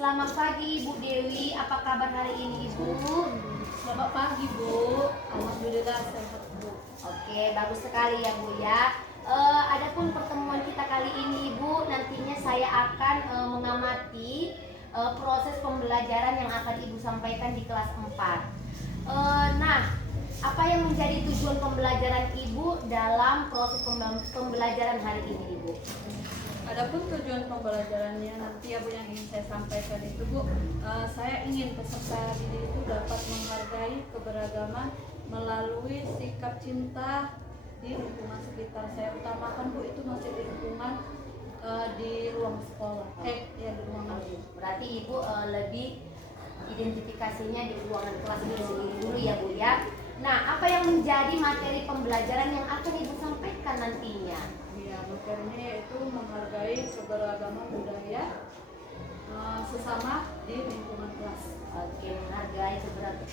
Selamat pagi Ibu Dewi, apa kabar hari ini Ibu? Selamat pagi Bu, alhamdulillah sehat Bu. Oke, bagus sekali ya Bu ya. Adapun pertemuan kita kali ini Ibu, nantinya saya akan mengamati proses pembelajaran yang akan Ibu sampaikan di kelas 4. Nah, apa yang menjadi tujuan pembelajaran Ibu dalam proses pembelajaran hari ini Ibu? Adapun tujuan pembelajarannya nanti ya Bu yang ingin saya sampaikan itu Bu, saya ingin peserta didik itu dapat menghargai keberagaman melalui sikap cinta di lingkungan sekitar. Saya utamakan Bu itu masih di lingkungan di ruang sekolah, ya di ruangan. Berarti Ibu lebih identifikasinya di ruangan kelas itu sendiri dulu ya Bu ya. Nah, apa yang menjadi materi pembelajaran yang akan Ibu sampaikan nantinya? Ya, materinya yaitu menghargai keberagaman budaya sesama di lingkungan kelas. Oke, menghargai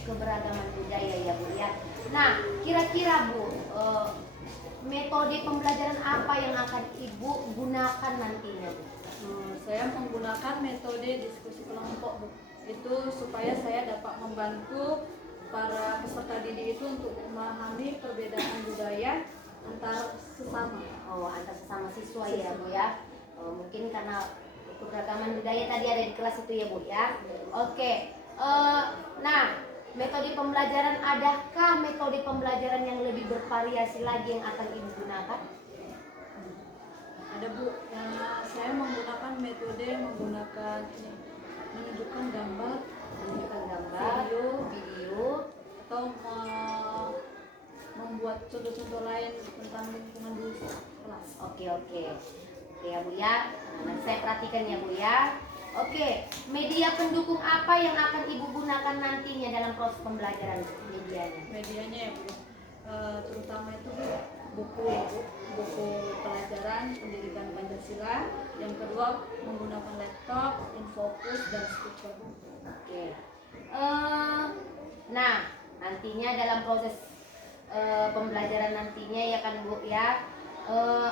keberagaman budaya ya Bu ya. Nah, kira-kira Bu, metode pembelajaran apa yang akan Ibu gunakan nantinya Bu? Saya menggunakan metode diskusi kelompok Bu. Itu supaya saya dapat membantu para peserta didik itu untuk memahami perbedaan budaya antar sesama. Oh, antar sesama siswa ya Bu ya. Mungkin karena keberagaman budaya tadi ada di kelas itu ya Bu ya. Oke. Nah, metode pembelajaran, adakah metode pembelajaran yang lebih bervariasi lagi yang akan Ibu gunakan? Ada Bu, saya menggunakan metode menunjukkan gambar, video atau membuat contoh-contoh lain tentang lingkungan di kelas. Oke ya Bu ya. Nanti saya perhatikan ya Bu ya. Oke, media pendukung apa yang akan Ibu gunakan nantinya dalam proses pembelajaran medianya? Medianya ya Bu, terutama itu buku pelajaran pendidikan Pancasila. Yang kedua menggunakan laptop, infocus dan speaker. Oke. Nah, nantinya dalam proses pembelajaran nantinya ya kan Bu ya,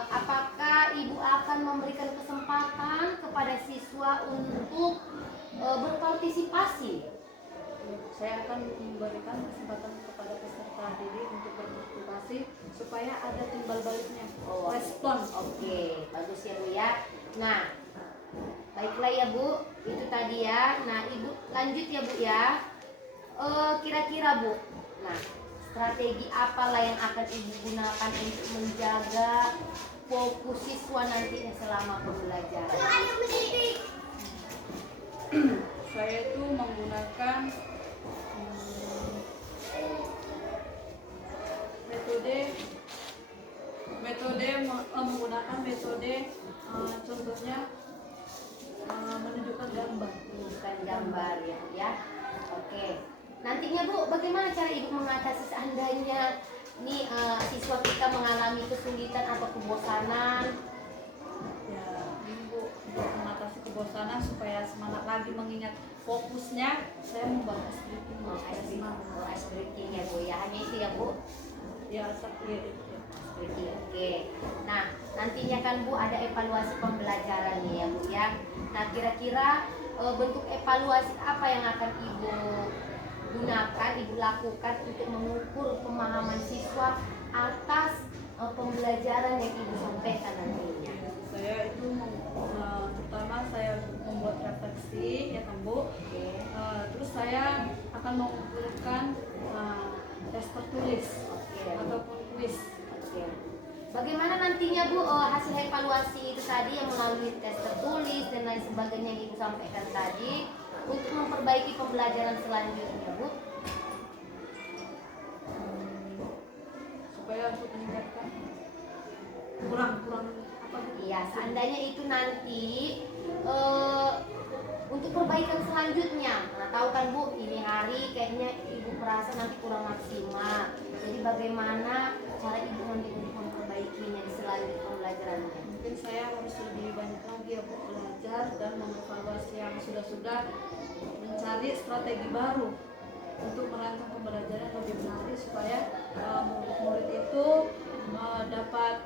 apakah Ibu akan memberikan kesempatan kepada siswa untuk berpartisipasi? Saya akan memberikan kesempatan kepada peserta didik untuk berpartisipasi supaya ada timbal baliknya, respon. Oke, bagus ya Bu ya. Nah, baiklah ya Bu, itu tadi ya. Nah, Ibu lanjut ya Bu ya. Kira-kira Bu, nah strategi apalah yang akan Ibu gunakan untuk menjaga fokus siswa nantinya selama pembelajaran? Saya itu menggunakan contohnya menunjukkan gambar ya. Oke. Nantinya Bu, bagaimana cara Ibu mengatasi seandainya nih siswa kita mengalami kesulitan atau kebosanan? Ya, ini Bu, untuk mengatasi kebosanan supaya semangat lagi mengingat fokusnya, saya membuat ice breaking ya Bu ya. Hanya itu ya Bu? Ya, seperti itu. Oke. Nah, nantinya kan Bu ada evaluasi pembelajaran nih ya Bu ya. Nah, kira-kira bentuk evaluasi apa yang akan Ibu gunakan, Ibu lakukan untuk mengukur pemahaman siswa atas pembelajaran yang Ibu sampaikan nantinya? Saya itu pertama saya membuat refleksi ya kan Bu. Terus saya akan mengumpulkan tes tertulis ataupun kuis. Bagaimana nantinya Bu hasil evaluasi itu tadi yang melalui tes tertulis dan lain sebagainya yang Ibu sampaikan tadi untuk memperbaiki pembelajaran selanjutnya Bu? Supaya untuk meningkatkan kurang apa Bu? Iya, seandainya itu nanti untuk perbaikan selanjutnya. Nah, tahu kan Bu, ini hari kayaknya Ibu merasa nanti kurang maksimal. Jadi bagaimana cara Ibu nanti untuk memperbaikinya di selanjutnya pembelajarannya? Mungkin saya harus lebih banyak lagi ya Bu belajar dan mengevaluasi yang sudah mencari strategi baru untuk merancang pembelajaran lebih menarik supaya murid-murid itu dapat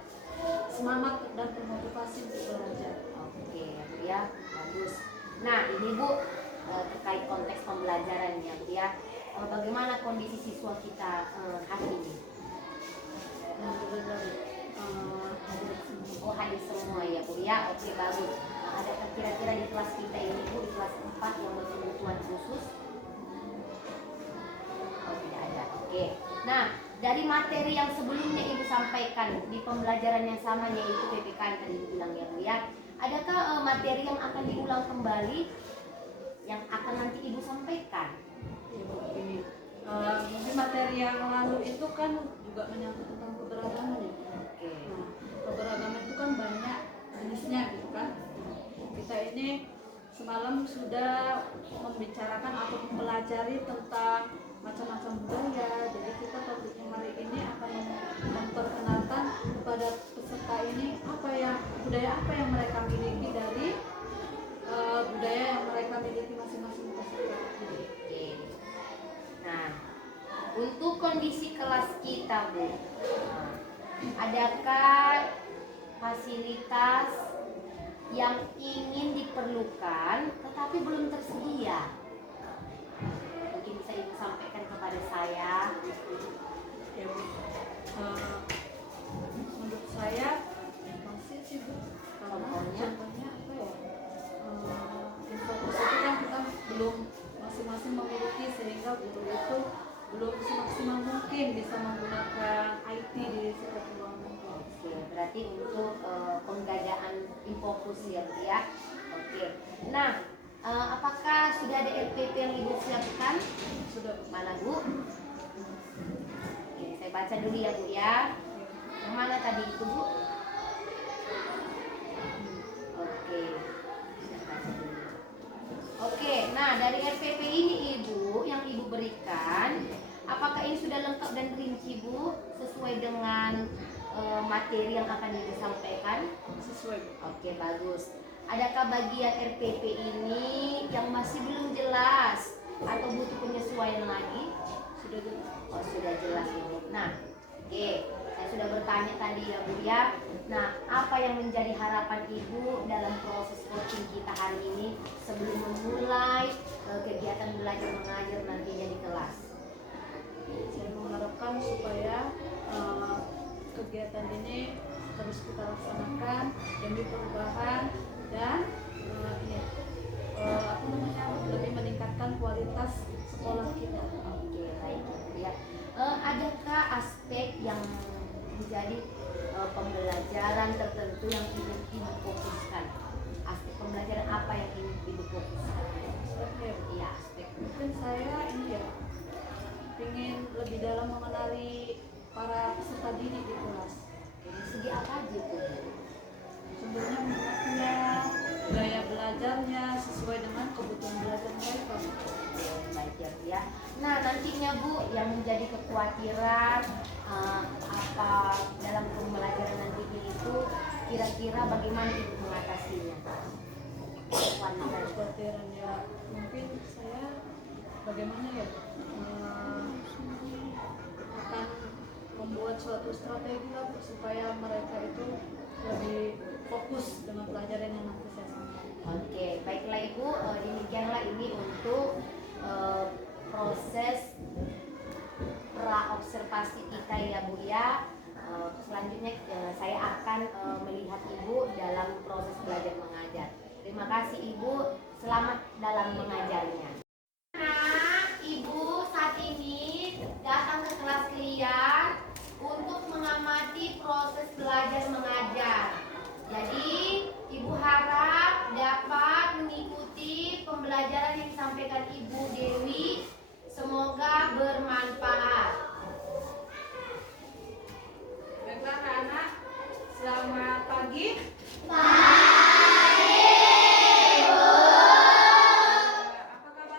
semangat dan termotivasi untuk belajar. Oke ya, bagus. Nah, ini Bu, bagaimana kondisi siswa kita hari ini? Alhamdulillah hadir semua. Oh, hadir semua ya Bu ya. Oke, bagus. Nah, adakah kira-kira di kelas kita ini Bu, di kelas 4 yang berkebutuhan khusus? Oh, tidak ada. Oke. Nah, dari materi yang sebelumnya Ibu sampaikan di pembelajaran yang sama yaitu PPKN tadi Ibu bilang ya Bu ya. Adakah materi yang akan diulang kembali yang akan nanti Ibu sampaikan? Ya, Bu, ini mungkin materi yang lalu itu kan juga menyangkut tentang keberagaman ya. Oke. Nah, keberagaman itu kan banyak jenisnya gitu kan. Kita ini semalam sudah membicarakan atau mempelajari tentang macam-macam budaya. Jadi kita topiknya hari ini akan memperkenalkan kepada peserta ini budaya apa yang mereka miliki dari budaya yang mereka miliki masing-masing peserta. Oke. Nah, untuk kondisi kelas kita Bu, adakah fasilitas yang ingin diperlukan tetapi belum tersedia? Mungkin bisa Ibu sampaikan kepada saya. Ya, Bu. Menurut saya masih sih Bu, karena contohnya apa ya, info itu kan kita belum masing-masing memiliki, sehingga guru itu belum semaksimal mungkin bisa menggunakan IT di setiap ruangan. Oke, berarti untuk penggajaan infokus ya Bu ya. Oke. Nah, apakah sudah ada LPP yang Ibu siapkan? Sudah Bu. Mana Bu? Oke, saya baca dulu ya Bu ya. Yang mana tadi itu Bu? Oke, saya baca dulu. Oke, nah dari RPP ini Ibu yang Ibu berikan, apakah ini sudah lengkap dan rinci Bu sesuai dengan materi yang akan Ibu sampaikan? Sesuai Bu. Oke, bagus. Adakah bagian RPP ini yang masih belum jelas atau butuh penyesuaian lagi? Sudah jelas. Oh, sudah jelas ini. Nah, oke, saya sudah bertanya tadi ya Bu ya. Nah, apa yang menjadi harapan Ibu dalam proses coaching kita hari ini sebelum memulai kegiatan belajar mengajar nantinya di kelas? Saya mengharapkan supaya kegiatan ini terus kita laksanakan demi perubahan dan lebih meningkatkan kualitas sekolah kita. Oke, baik ya. Adakah aspek yang menjadi pembelajaran tertentu yang Ibu fokuskan? Aspek pembelajaran apa yang Ibu fokuskan? Iya, aspek. Mungkin saya ini ya ingin lebih dalam mengenali para peserta didik di kelas. Dari segi apa aja tuh? Contohnya minatnya, gaya belajarnya sesuai dengan kebutuhan belajar mereka. Baik ya Bu ya. Nah, nantinya Bu yang menjadi kekhawatiran apa dalam pembelajaran nanti itu kira-kira bagaimana Ibu mengatasinya? Kekhawatiran ya mungkin saya bagaimana ya akan membuat suatu strategi lah supaya mereka itu lebih fokus dengan pelajaran yang nanti saya sampaikan. Oke, baiklah Ibu, demikianlah ini untuk proses pra-observasi kita ya Bu ya. Selanjutnya saya akan melihat Ibu dalam proses belajar mengajar. Terima kasih Ibu, selamat dalam mengajarnya. Nah, Ibu saat ini datang ke kelas kalian untuk mengamati proses belajar mengajar. Jadi, Ibu harap dapat mengikuti pembelajaran yang disampaikan Ibu Dewi. Semoga bermanfaat. Baiklah anak-anak, selamat pagi. Apa kabar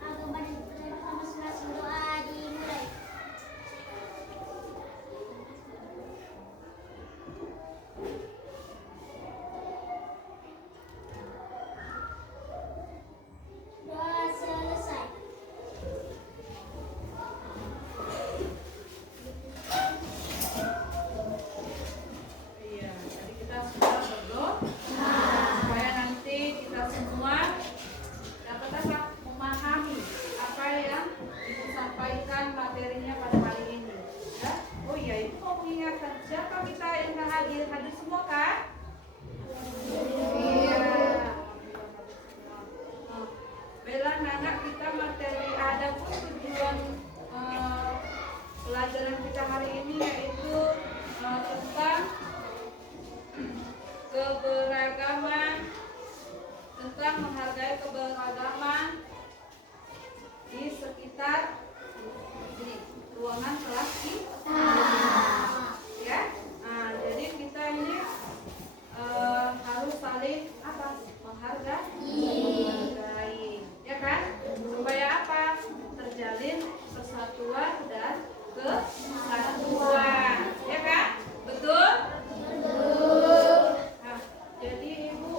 agama dan budaya masing-masing. Doa dimulai. Doa selesai. Iya, tadi kita sudah berdoa supaya nanti kita semua dapat apa? Memahami apa yang Ibu sampaikan materinya pada hari ini. Ya? Oh iya, Ibu mau mengingatkan siapa kita yang hadir semua kan? Iya. Bella Nana, kita materi ada pun tujuan pelajaran kita hari ini yaitu tentang keberagaman, tentang menghargai keberagaman di sekitar sini, ruangan kelas kita. Ya, nah, jadi kita ini harus saling apa? Menghargai, ya kan? Supaya apa? Terjalin persatuan dan kesatuan, ya kan? Betul? Nah, jadi Ibu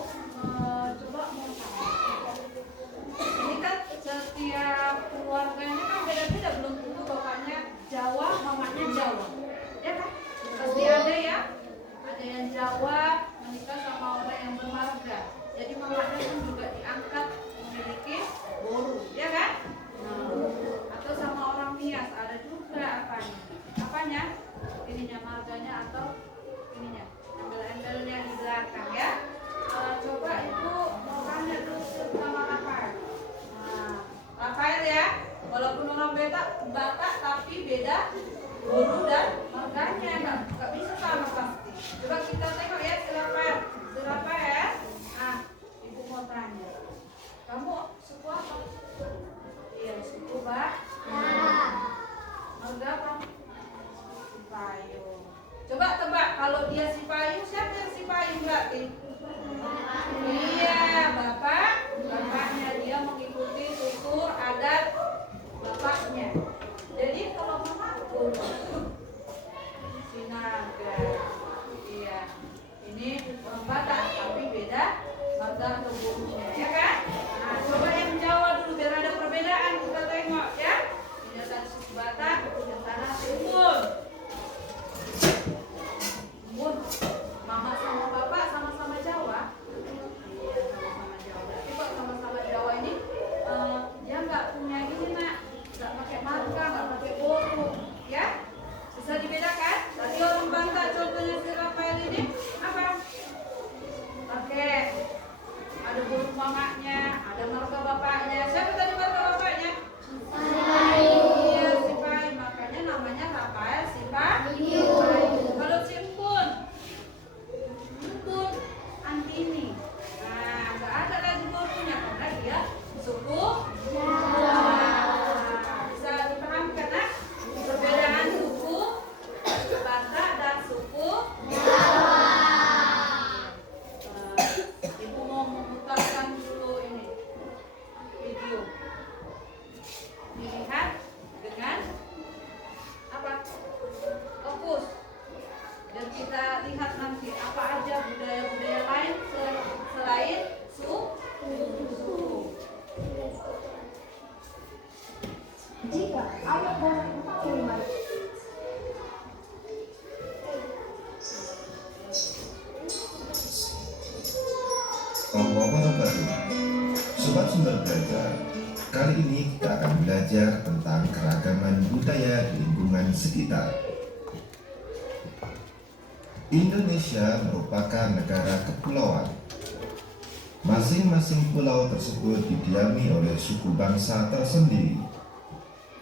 coba mau tanya. Ini kan setiap keluarganya kan beda-beda, belum tentu bapaknya Jawa, mamanya Jawa, ya kan? Pasti ada ya, ada yang Jawa menikah sama orang yang bermarga. Jadi mamanya pun juga diangkat memiliki boru, ya kan? Nah, atau sama orang Nias ada juga apanya? Ininya marganya atau ininya, embel-embelnya di belakang ya. Coba Ibu mau tanya dulu sama Rafael. Nah, Rafael ya, walaupun orang Batak tapi beda boru dan marganya, nggak bisa sama pasti. Coba kita tengok ya si Rafael. Nah, Ibu mau tanya, kamu suku apa? Iya, suku marga apa? Sipayung. Coba tebak, kalau dia Sipayung, siapa yang Sipayung berarti? Iya, bapaknya, dia mengikuti tutur adat bapaknya. Jadi kalau mamaku Sinaga, iya, ini orang Batak tapi beda marga keburunya, ya kan? Nah, coba yang Jawa dulu biar ada perbedaan, kita tengok ya. Ini ada suku Batak, yang sana Timbul. Mama sama bapak sama-sama Jawa. Iya, sama-sama Jawa. Berarti kok sama-sama Jawa ini dia nggak punya ini nak, nggak pakai marga, nggak pakai boru, ya? Bisa dibedakan? Tadi orang Batak contohnya si Rafael ini apa? Pakai ada boru mamanya, ada marga bapaknya. Siapa tadi marga bapaknya? Iya, Sipayung. Makanya namanya Rafael Sipayung. Kalau Simpun Antini. Nah, nggak ada lagi borunya karena dia suku Jawa. Bisa dipahamkan nak? Perbedaan suku Batak dan suku Jawa. Ibu mau memutarkan dulu ini video. Dilihat dengan apa? Fokus. Dan kita lihat nanti apa aja budaya-budaya lain selain suku. Jika anak dan kalimat Sobat Sumber Belajar, kali ini kita akan belajar tentang keragaman budaya di lingkungan sekitar. Indonesia merupakan negara kepulauan. Masing-masing pulau tersebut didiami oleh suku bangsa tersendiri.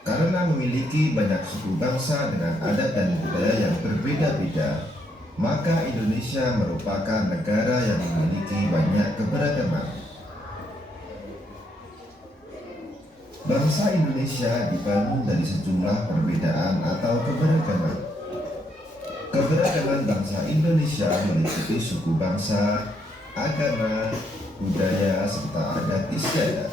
Karena memiliki banyak suku bangsa dengan adat dan budaya yang berbeda-beda, maka Indonesia merupakan negara yang memiliki banyak keberagaman. Bangsa Indonesia dibangun dari sejumlah perbedaan atau keberagaman. Keberagaman bangsa Indonesia meliputi suku bangsa, agama, budaya, serta adat istiadat.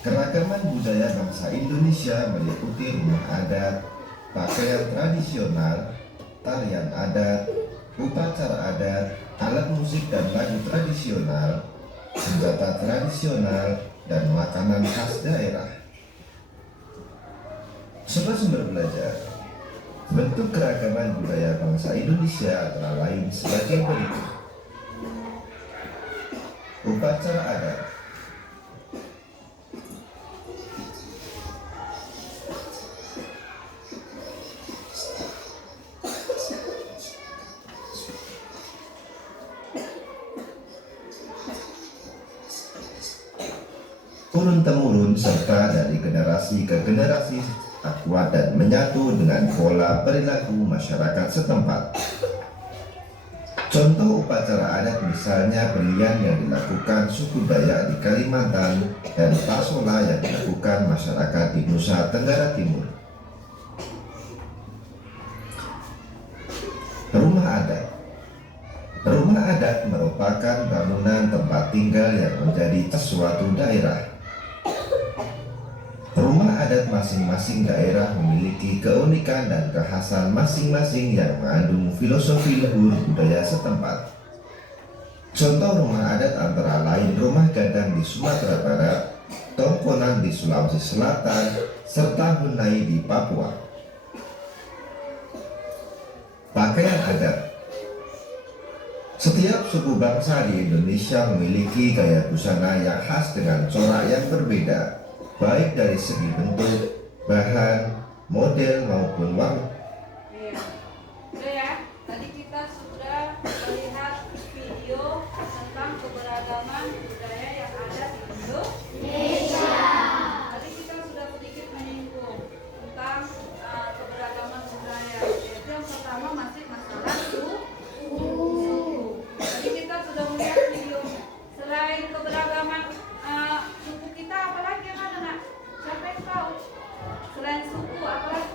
Keragaman budaya bangsa Indonesia meliputi rumah adat, pakaian tradisional, tarian adat, upacara adat, alat musik dan lagu tradisional, senjata tradisional, dan makanan khas daerah. Sobat Sumber Belajar, bentuk keragaman budaya bangsa Indonesia antara lain sebagai berikut. Upacara adat. Turun-temurun serta dari generasi ke generasi kuat dan menyatu dengan pola perilaku masyarakat setempat. Contoh upacara adat misalnya belian yang dilakukan suku Dayak di Kalimantan dan Pasola yang dilakukan masyarakat di Nusa Tenggara Timur. Rumah adat. Rumah adat merupakan bangunan tempat tinggal yang menjadi suatu daerah. Rumah adat masing-masing daerah memiliki keunikan dan kekhasan masing-masing yang mengandung filosofi luhur budaya setempat. Contoh rumah adat antara lain rumah gadang di Sumatera Barat, Tongkonan di Sulawesi Selatan, serta Hunai di Papua. Pakaian adat. Setiap suku bangsa di Indonesia memiliki gaya busana yang khas dengan corak yang berbeda, baik dari segi bentuk, bahan, model maupun warna. Iya. Udah ya, tadi kita sudah melihat video tentang keberagaman budaya yang ada di Indonesia. Tadi kita sudah sedikit menyinggung tentang keberagaman budaya. Yaitu yang pertama masih masalah suku. Tadi kita sudah melihat videonya. Selain keberagaman suku kita, apalagi yang ada, Nak? Siapa yang tahu? Selain suku, apalagi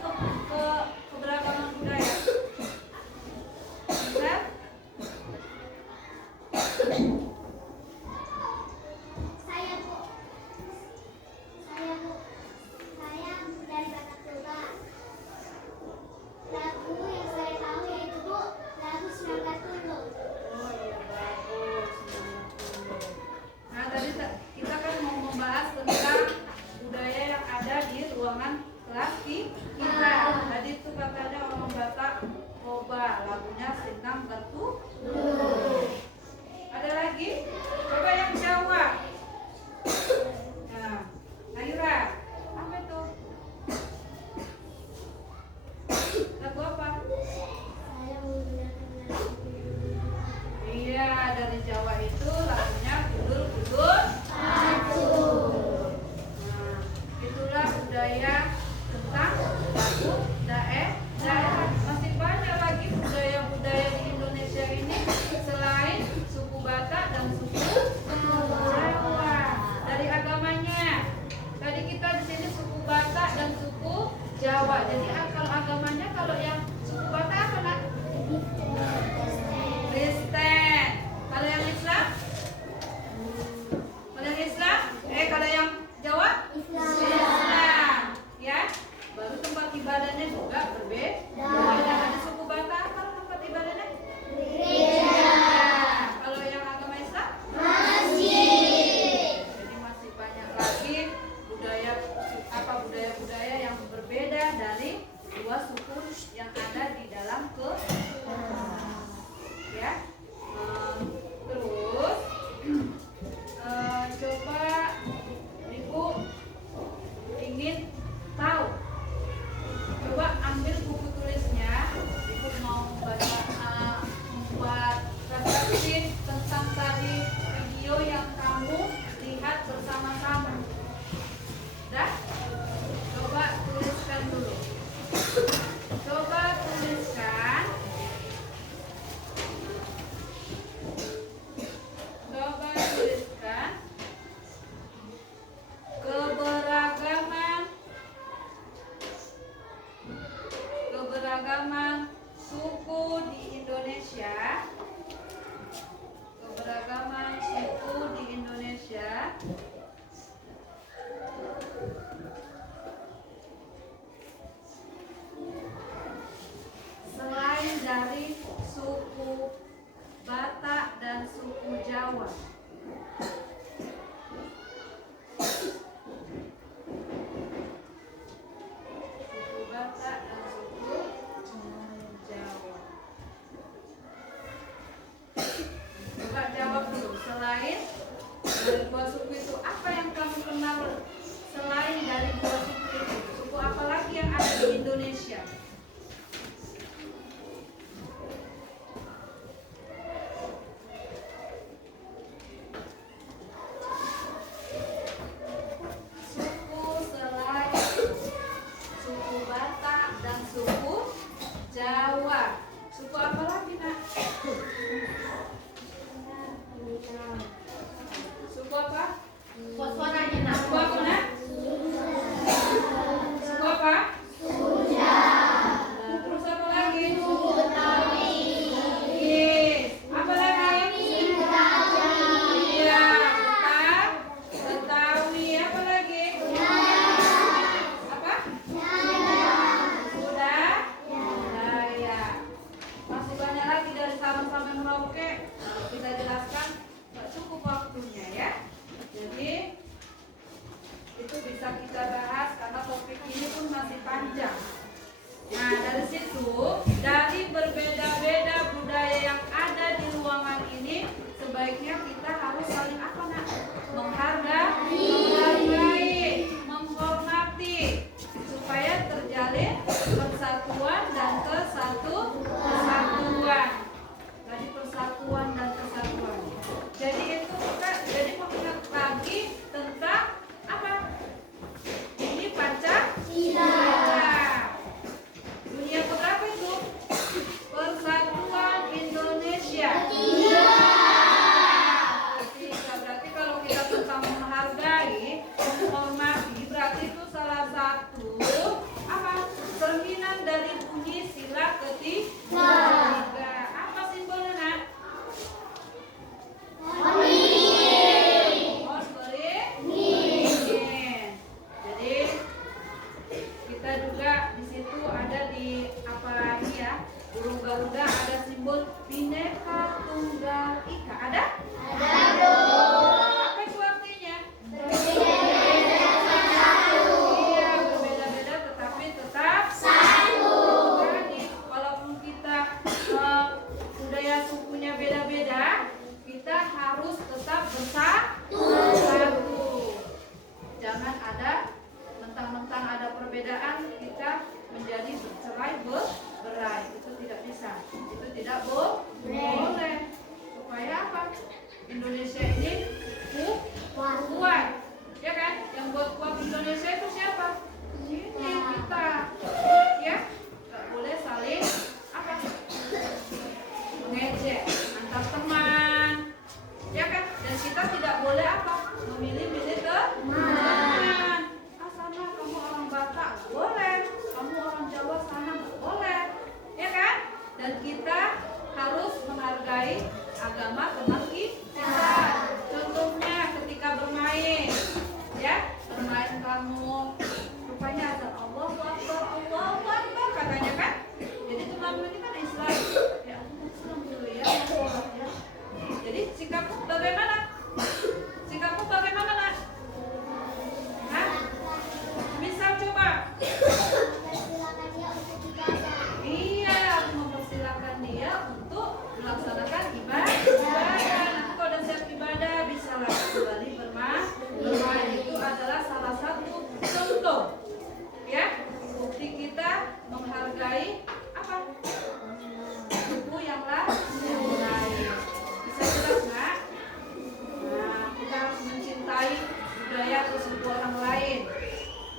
ke suku orang lain.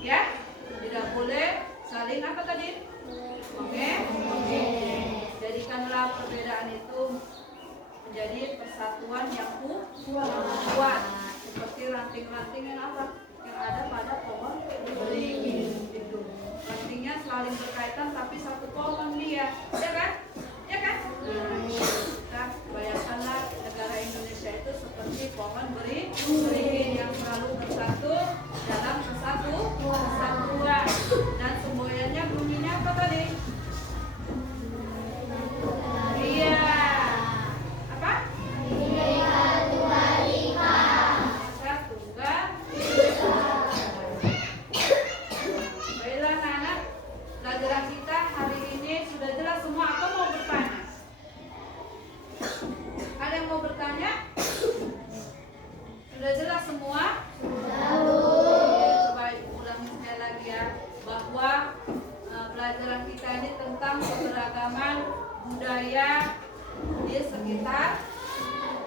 Ya, tidak boleh saling apa tadi? Oke. Jadikanlah perbedaan itu menjadi persatuan yang kuat, seperti ranting-ranting yang apa? Yang ada pada pohon beringin itu. Rantingnya saling berkaitan tapi satu pohon dia, ya kan? Ya kan? Nah, bayangkanlah negara Indonesia itu seperti pohon beringin yang selalu bersatu dalam kesatuan. Dan semboyannya bunyinya apa tadi? Iya. Apa? Baiklah anak-anak, pelajaran kita hari ini sudah jelas semua atau mau bertanya? Ada yang mau bertanya? Sudah jelas semua? Coba ulangi sekali lagi ya, bahwa pelajaran kita ini tentang keberagaman budaya di sekitar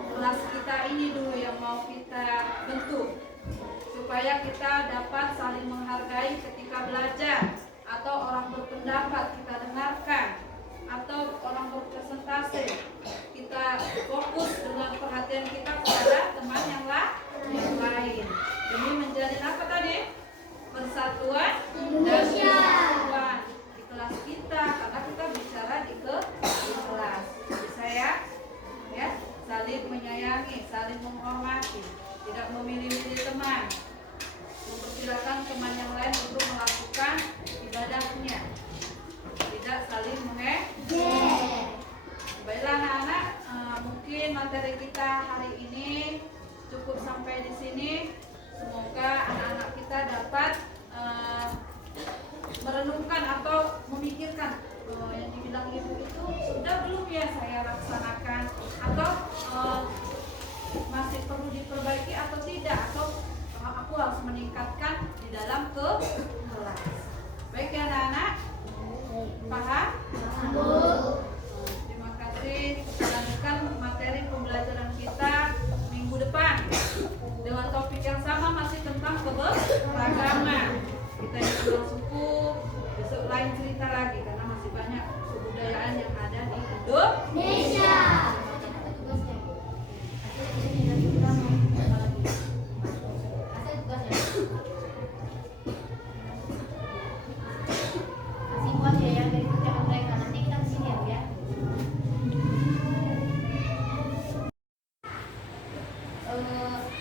kelas kita ini dulu yang mau kita bentuk, supaya kita dapat saling menghargai ketika belajar, atau orang berpendapat kita dengarkan, atau orang berpresentasi kita fokus dengan perhatian kita kepada teman yang lain, demi menjadi apa tadi? Persatuan dan kesatuan di kelas kita, karena kita bicara di kelas. Bisa ya? Saling menyayangi, saling menghormati, tidak memilih-milih teman, mempersilakan teman yang lain untuk melakukan ibadahnya, tidak saling mengejek. Baiklah anak-anak, mungkin materi kita hari ini cukup sampai di sini. Semoga anak-anak kita dapat merenungkan atau memikirkan yang dibilang ibu itu sudah belum ya saya laksanakan, atau masih perlu diperbaiki atau tidak, atau aku harus meningkatkan di dalam kelas. Baik ya anak-anak, paham? Terima kasih. Kita lanjutkan materi pembelajaran kita minggu depan dengan topik yang sama, masih tentang keberagaman. Kita di pulang suku, besok lain cerita lagi karena masih banyak kebudayaan yang ada di Indonesia. Kasih buat ya yang dari ucapan mereka. Nanti kita kesini ya Bu ya.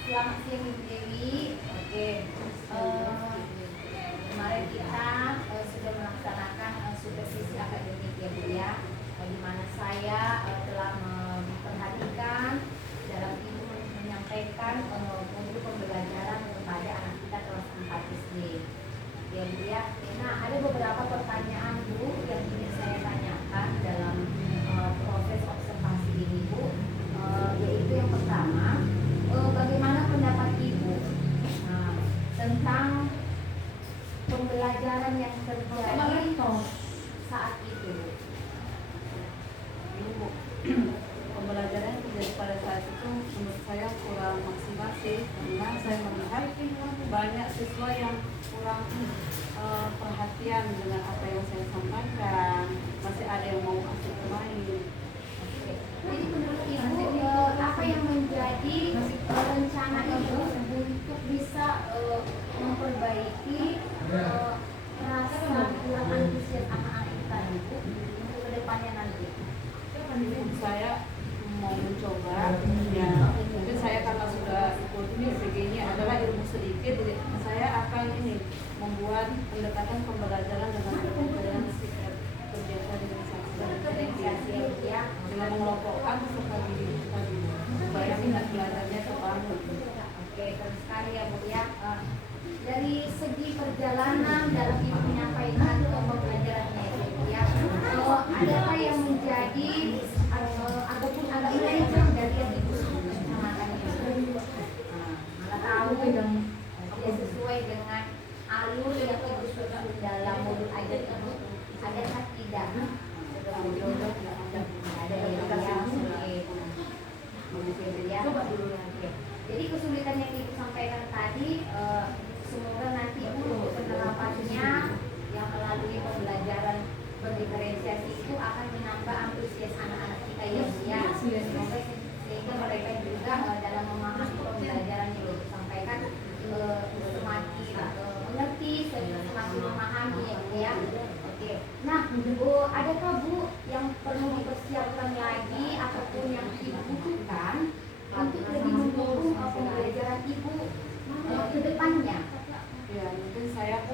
Selamat siang Ibu Dewi. Oke. Kemarin kita sudah melaksanakan supervisi akademik ya Bu ya, di mana saya telah memperhatikan dalam itu menyampaikan modul pembelajaran kepada anak kita kelas 4 SD ya Bu ya. Nah, ada beberapa pertanyaan Bu yang ingin saya tanyakan dalam proses observasi ini Bu, yaitu yang pertama, bagaimana pendapat Ibu tentang pembelajaran yang terjadi saat itu? Ibu, pembelajaran yang terjadi pada saat itu menurut saya kurang maksimal sih, karena saya melihat banyak siswa yang kurang perhatian dengan apa yang saya sampaikan, masih ada yang mau asik main. Jadi menurut Ibu, apa yang menjadi rencana Ibu untuk bisa memperbaiki rasa kurang antusias anak-anak kita Ibu untuk kedepannya nanti? Saya mau mencoba, ya mungkin saya karena sudah ikut ini adalah ilmu sedikit, jadi saya akan membuat pendekatan pembelajaran dengan sikap kebiasaan dengan ya, dengan mengelompokkan peserta didik tadi supaya minat belajarnya terbangun. Oke, terus sekali ya Bu ya. Dari segi perjalanan dalam Ibu menyampaikan pembelajarannya Ibu ya, adakah yang menjadi ataupun agak melenceng dari yang Ibu rencanakan itu? Malah tahu tidak sesuai dengan alur yang Ibu susun dalam modul ajar itu, adakah tidak? Ada ya. Jadi kesulitan yang Ibu sampaikan tadi Adakah Bu yang perlu dipersiapkan lagi ataupun yang Ibu butuhkan untuk lebih mendukung pembelajaran Ibu ke depannya? Ya, mungkin saya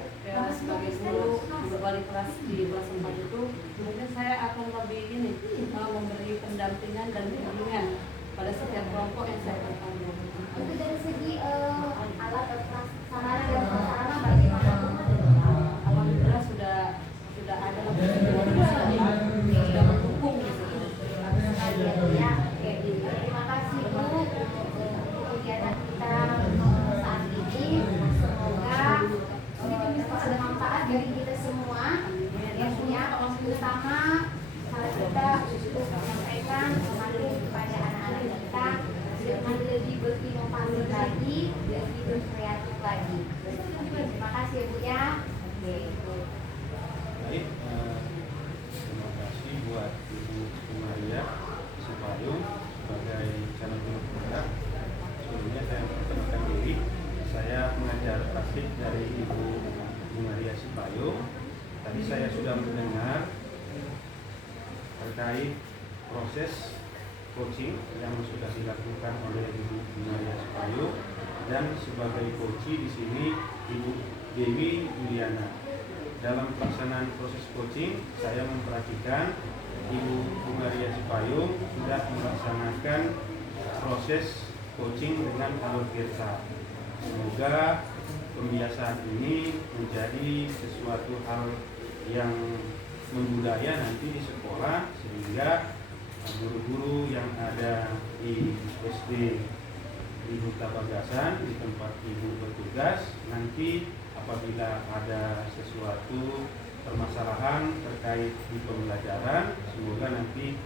sebagai guru wali kelas di kelas 4 itu mungkin saya akan lebih memberi pendampingan dan bimbingan pada setiap kelompok yang saya bertanya. Untuk dari segi alat sarana dan prasarana bagaimana Bu? Alhamdulillah sudah ada sudah mendukung gitu. Ya, oke. Terima kasih Bu untuk kegiatan kita saat ini. Semoga ini bisa ada manfaat dari kita semua. Ya, terutama kalau kita untuk menyampaikan semakin kepada anak-anak kita dengan lebih berinovasi lagi, lebih berkreatif lagi. Terima kasih ya Bu ya. Oke. Baik, terima kasih buat Ibu Maria Sipayung sebagai calon guru penggerak. Sebelumnya saya memperkenalkan diri, saya pengajar praktik dari Ibu Maria Sipayung. Tadi saya sudah mendengar terkait proses coaching yang sudah dilakukan oleh Ibu Maria Sipayung, dan sebagai coach di sini Ibu Dewi Juliana. Dalam pelaksanaan proses coaching, saya memperhatikan Ibu Maria Sipayung sudah melaksanakan proses coaching dengan alur virtual. Semoga pembiasaan ini menjadi sesuatu hal yang membudaya nanti di sekolah, sehingga guru-guru yang ada di SD di Huta Bagasan, di tempat Ibu bertugas, nanti apabila ada sesuatu permasalahan terkait di pembelajaran, semoga nanti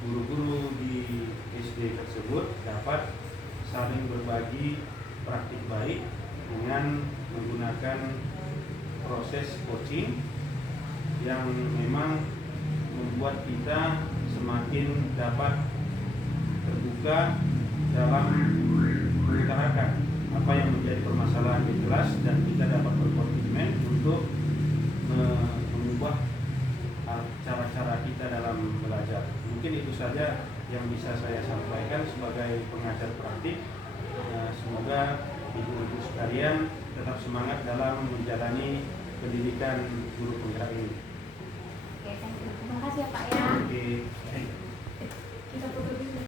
guru-guru di SD tersebut dapat saling berbagi praktik baik dengan menggunakan proses coaching yang memang membuat kita semakin dapat terbuka dalam mengutarakan apa yang menjadi permasalahan di kelas, dan kita dapat berkomitmen untuk mengubah cara-cara kita dalam belajar. Mungkin itu saja yang bisa saya sampaikan sebagai pengajar praktik. Semoga ibu-ibu sekalian tetap semangat dalam menjalani pendidikan guru penggerak ini. Oke, terima kasih ya Pak ya. Oke. Kita foto dulu.